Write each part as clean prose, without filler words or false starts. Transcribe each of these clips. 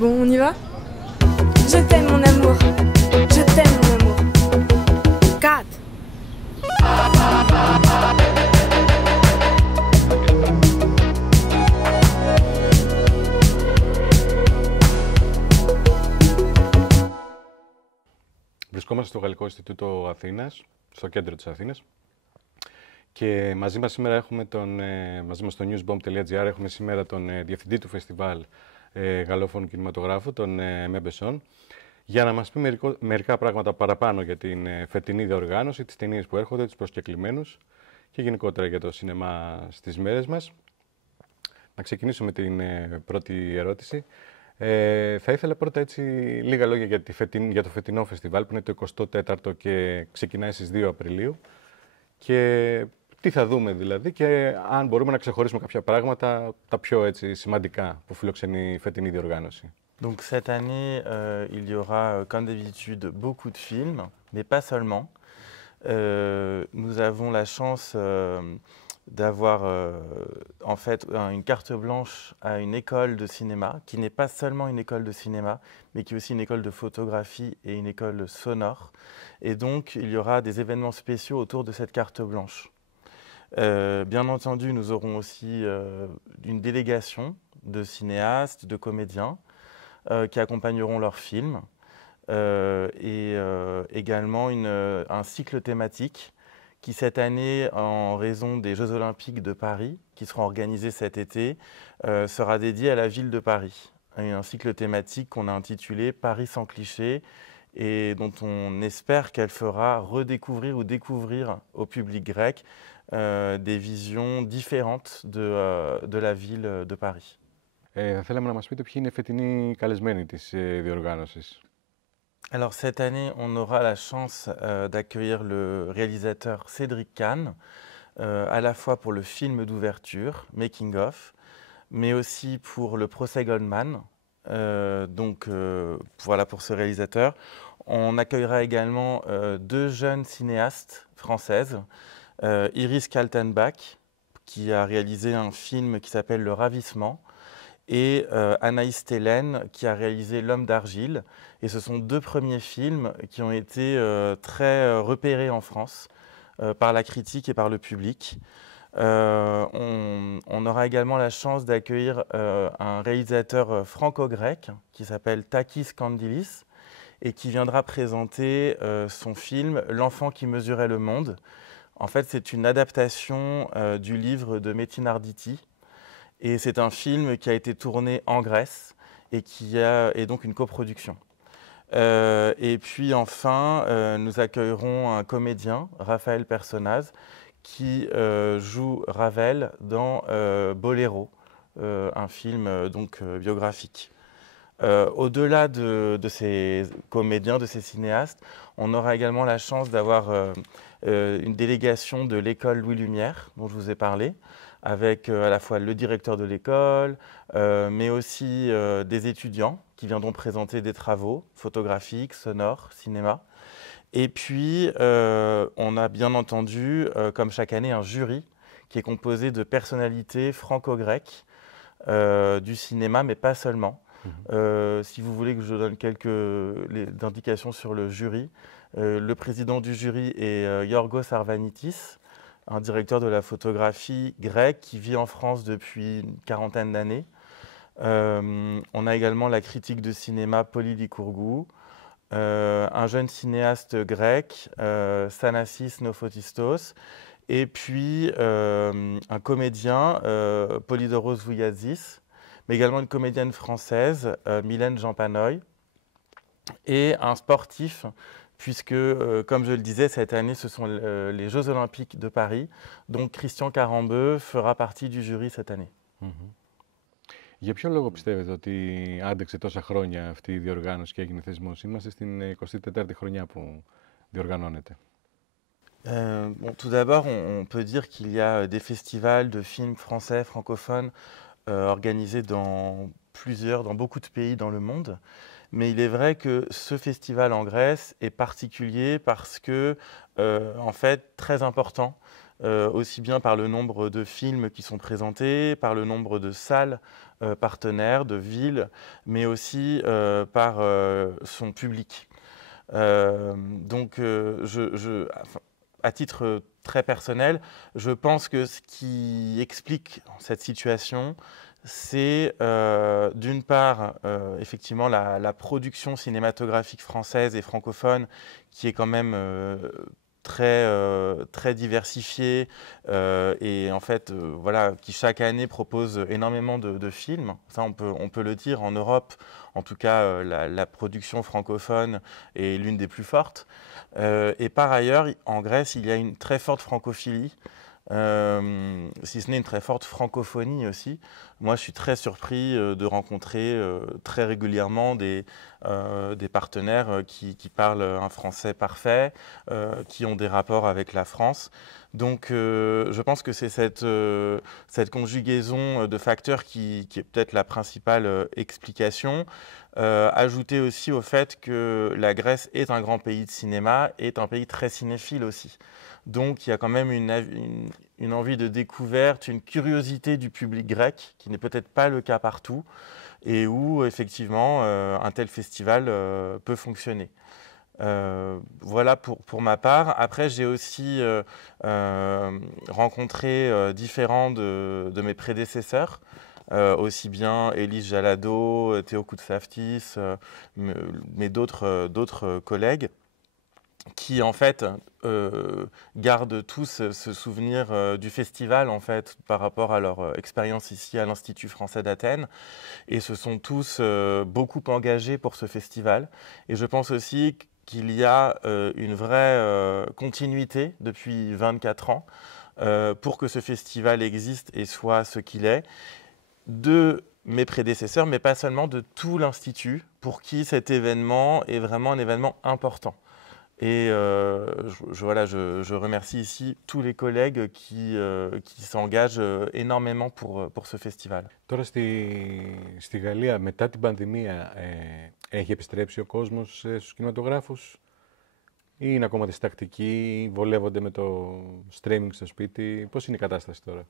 Bon, on y va? Je t'aime mon amour, je t'aime mon amour. 4. Βρισκόμαστε στο Γαλλικό Ινστιτούτο Αθήνας, στο κέντρο της Αθήνας. Και μαζί μας σήμερα έχουμε μαζί μας στο newsbomb.gr έχουμε σήμερα τον διευθυντή του φεστιβάλ γαλλόφωνου κινηματογράφου, τον Μέμπεσον, για να μας πει μερικά πράγματα παραπάνω για την φετινή διοργάνωση, τις ταινίες που έρχονται, τους προσκεκλημένους και γενικότερα για το σινεμά στις μέρες μας. Να ξεκινήσω με την πρώτη ερώτηση. Θα ήθελα πρώτα έτσι λίγα λόγια για το φετινό φεστιβάλ που είναι το 24ο και ξεκινάει στις 2 Απριλίου και τι θα δούμε δηλαδή και αν μπορούμε να ξεχωρίσουμε κάποια πράγματα τα πιο έτσι σημαντικά που φιλοξενεί η φετινή διοργάνωση. Donc cette année, il y aura, comme d'habitude, beaucoup de films, mais pas seulement. Nous avons la chance d'avoir en fait une carte blanche à une école de cinéma, qui n'est pas seulement une école de cinéma, mais qui est aussi une école de photographie et une école sonore. Et donc, il y aura des événements spéciaux autour de cette carte blanche. Bien entendu, nous aurons aussi une délégation de cinéastes, de comédiens, qui accompagneront leurs films, et également un cycle thématique qui cette année, en raison des Jeux Olympiques de Paris, qui seront organisés cet été, sera dédié à la ville de Paris. Un cycle thématique qu'on a intitulé Paris sans clichés et dont on espère qu'elle fera redécouvrir ou découvrir au public grec des visions différentes de la ville de Paris. Θα θέλαμε να μας πείτε ποιοι είναι οι φετινοί καλεσμένοι της διοργάνωσης. Alors cette année, on aura la chance d'accueillir le réalisateur Cédric Kahn, à la fois pour le film d'ouverture, Making of, mais aussi pour le procès Goldman. Donc voilà pour ce réalisateur. On accueillera également 2 jeunes cinéastes françaises, Iris Kaltenbach, qui a réalisé un film qui s'appelle Le Ravissement, et Anaïs Télène, qui a réalisé L'Homme d'Argile. Et ce sont 2 premiers films qui ont été très repérés en France par la critique et par le public. On aura également la chance d'accueillir un réalisateur franco-grec qui s'appelle Takis Kandilis et qui viendra présenter son film L'enfant qui mesurait le monde. En fait, c'est une adaptation du livre de Metin Arditi. Et c'est un film qui a été tourné en Grèce et qui est donc une coproduction. Et puis enfin, nous accueillerons un comédien, Raphaël Personnaz, qui joue Ravel dans Boléro, un film donc biographique. Au-delà de ces comédiens, de ces cinéastes, on aura également la chance d'avoir une délégation de l'école Louis Lumière, dont je vous ai parlé, avec à la fois le directeur de l'école, mais aussi des étudiants qui viendront présenter des travaux photographiques, sonores, cinéma. Et puis, on a bien entendu, comme chaque année, un jury qui est composé de personnalités franco-grecques du cinéma, mais pas seulement. Si vous voulez que je donne quelques indications sur le jury, le président du jury est Yorgos Arvanitis, un directeur de la photographie grec qui vit en France depuis une quarantaine d'années. On a également la critique de cinéma Polly Lykourgou, un jeune cinéaste grec, Thanassis Nofothistos, et puis un comédien, Polydoros Vouiazis, mais également une comédienne française, Mylène Jampanoy, et un sportif, puisque, comme je le disais, cette année, ce sont les Jeux Olympiques de Paris, donc Christian Carambeu fera partie du jury cette année. Για ποιο λόγο πιστεύετε ότι άντεξε τόσα χρόνια αυτή η διοργάνωση και έγινε θεσμός? Είμαστε στην 24η χρονιά που διοργανώνεται. Bon, tout d'abord, on peut dire qu'il y a des festivals de films français, francophones, organisés dans beaucoup de pays dans le monde. Mais il est vrai que ce festival en Grèce est particulier parce que, en fait, très important, aussi bien par le nombre de films qui sont présentés, par le nombre de salles partenaires, de villes, mais aussi par son public. Enfin, à titre très personnel, je pense que ce qui explique cette situation, c'est d'une part, effectivement, la production cinématographique française et francophone qui est quand même très diversifiée et en fait, voilà, qui chaque année propose énormément de films. Ça, on peut le dire, en Europe, en tout cas, la production francophone est l'une des plus fortes. Et par ailleurs, en Grèce, il y a une très forte francophilie. Si ce n'est une très forte francophonie aussi. Moi, je suis très surpris de rencontrer très régulièrement des partenaires qui parlent un français parfait, qui ont des rapports avec la France. Donc, je pense que c'est cette conjugaison de facteurs qui est peut-être la principale explication. Ajouter aussi au fait que la Grèce est un grand pays de cinéma, est un pays très cinéphile aussi. Donc il y a quand même une envie de découverte, une curiosité du public grec, qui n'est peut-être pas le cas partout, et où effectivement un tel festival peut fonctionner. Voilà pour ma part. Après, j'ai aussi rencontré différents de mes prédécesseurs, aussi bien Élise Jalado, Théo Koutsaftis, mais d'autres collègues qui en fait gardent tous ce souvenir du festival en fait par rapport à leur expérience ici à l'Institut français d'Athènes et se sont tous beaucoup engagés pour ce festival. Et je pense aussi qu'il y a une vraie continuité depuis 24 ans pour que ce festival existe et soit ce qu'il est, de mes prédécesseurs, mais pas seulement de tout l'Institut, pour qui cet événement est vraiment un événement important. Et je remercie ici tous les collègues qui s'engagent énormément pour ce festival. Τώρα στη Γαλλία, μετά την πανδημία, έχει επιστρέψει ο κόσμος στους κινηματογράφους ή είναι ακόμα διστακτικοί, βολεύονται με το streaming στο σπίτι? Πώς είναι η κατάσταση τώρα?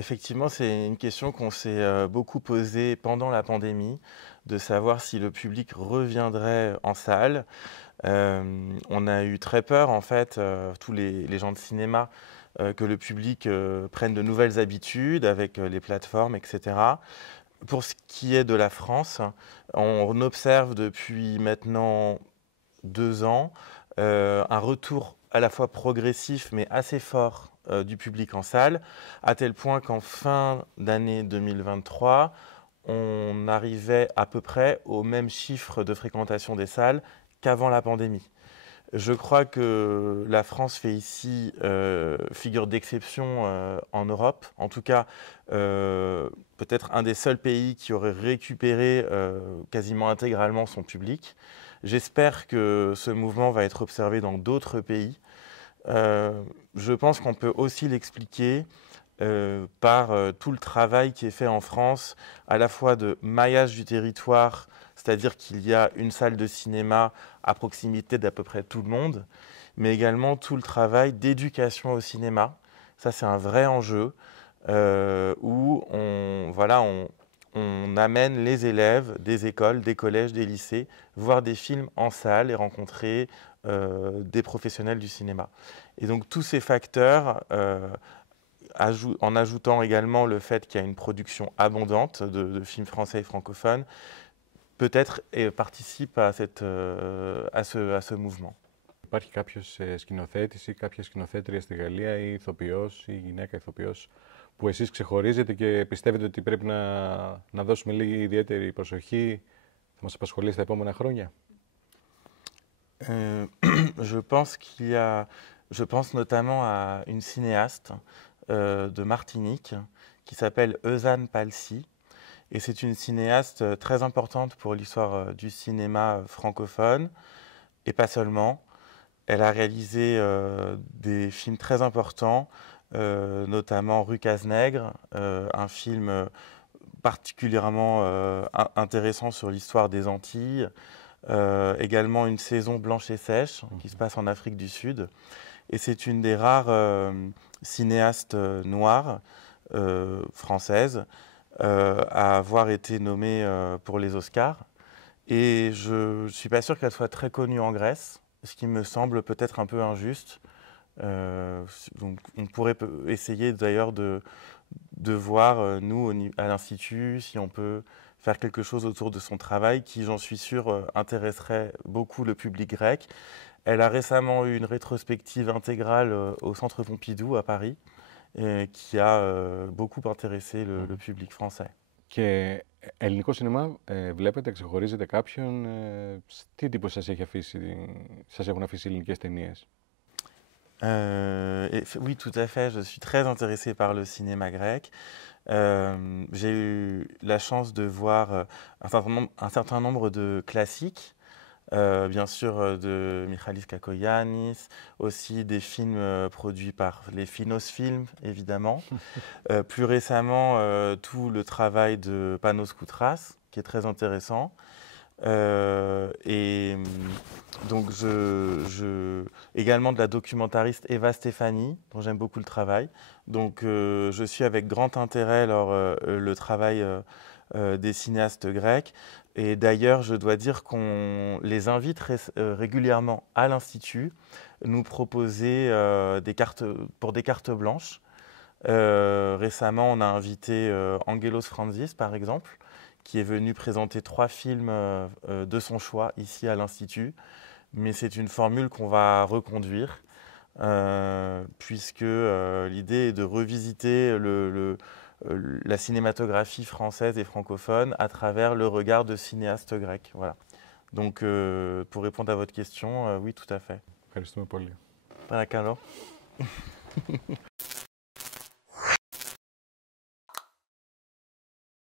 Effectivement, c'est une question qu'on s'est beaucoup posée pendant la pandémie, de savoir si le public reviendrait en salle. On a eu très peur, en fait, tous les gens de cinéma, que le public prenne de nouvelles habitudes avec les plateformes, etc. Pour ce qui est de la France, on observe depuis maintenant 2 ans un retour à la fois progressif mais assez fort du public en salle, à tel point qu'en fin d'année 2023, on arrivait à peu près au même chiffre de fréquentation des salles qu'avant la pandémie. Je crois que la France fait ici figure d'exception en Europe. En tout cas, peut-être un des seuls pays qui aurait récupéré quasiment intégralement son public. J'espère que ce mouvement va être observé dans d'autres pays. Je pense qu'on peut aussi l'expliquer par tout le travail qui est fait en France, à la fois de maillage du territoire, c'est-à-dire qu'il y a une salle de cinéma à proximité d'à peu près tout le monde, mais également tout le travail d'éducation au cinéma. Ça, c'est un vrai enjeu où on amène les élèves des écoles, des collèges, des lycées, voir des films en salle et rencontrer des professionnels du cinéma. Et donc tous ces facteurs, en ajoutant également le fait qu'il y a une production abondante de films français et francophones, peut-être participe à ce mouvement. Υπάρχει κάποιος σκηνοθέτης ή κάποια σκηνοθέτρια στη Γαλλία ή ηθοποιός ή γυναίκα ηθοποιός που εσείς ξεχωρίζετε και πιστεύετε ότι πρέπει να δώσουμε λίγη ιδιαίτερη προσοχή, θα μας απασχολεί στα επόμενα χρόνια? Je pense notamment à une cinéaste de Martinique qui s'appelle Eusanne Palsy. Et c'est une cinéaste très importante pour l'histoire du cinéma francophone, et pas seulement. Elle a réalisé des films très importants, notamment Rue Cazenègre, un film particulièrement intéressant sur l'histoire des Antilles, également Une saison blanche et sèche, qui se passe en Afrique du Sud. Et c'est une des rares cinéastes noires françaises à avoir été nommée pour les Oscars. Et je ne suis pas sûr qu'elle soit très connue en Grèce, ce qui me semble peut-être un peu injuste. Donc on pourrait essayer d'ailleurs de voir, nous, à l'Institut, si on peut faire quelque chose autour de son travail qui, j'en suis sûr, intéresserait beaucoup le public grec. Elle a récemment eu une rétrospective intégrale au Centre Pompidou à Paris, qui a beaucoup intéressé le public français. Και ελληνικό σινεμά, βλέπετε, ξεχωρίζετε κάποιον, τι εντύπωση σας έχουν αφήσει οι ελληνικές ταινίες? Oui, tout à fait. Je suis très intéressé par le cinéma grec. J'ai eu la chance de voir un certain nombre de classiques, bien sûr de Michalis Kakoyannis, aussi des films produits par les Finos Films, évidemment. Plus récemment, tout le travail de Panos Koutras, qui est très intéressant. Donc également de la documentariste Eva Stefani, dont j'aime beaucoup le travail. Donc je suis avec grand intérêt le travail des cinéastes grecs. Et d'ailleurs, je dois dire qu'on les invite régulièrement à l'Institut, nous proposer des cartes blanches. Récemment, on a invité Angelos Franzis, par exemple, qui est venu présenter 3 films de son choix ici à l'Institut. Mais c'est une formule qu'on va reconduire, puisque l'idée est de revisiter la cinématographie française et francophone à travers le regard de cinéastes grecs. Voilà. Donc, pour répondre à votre question, oui, tout à fait. Ευχαριστούμε πολύ. Παρακαλώ.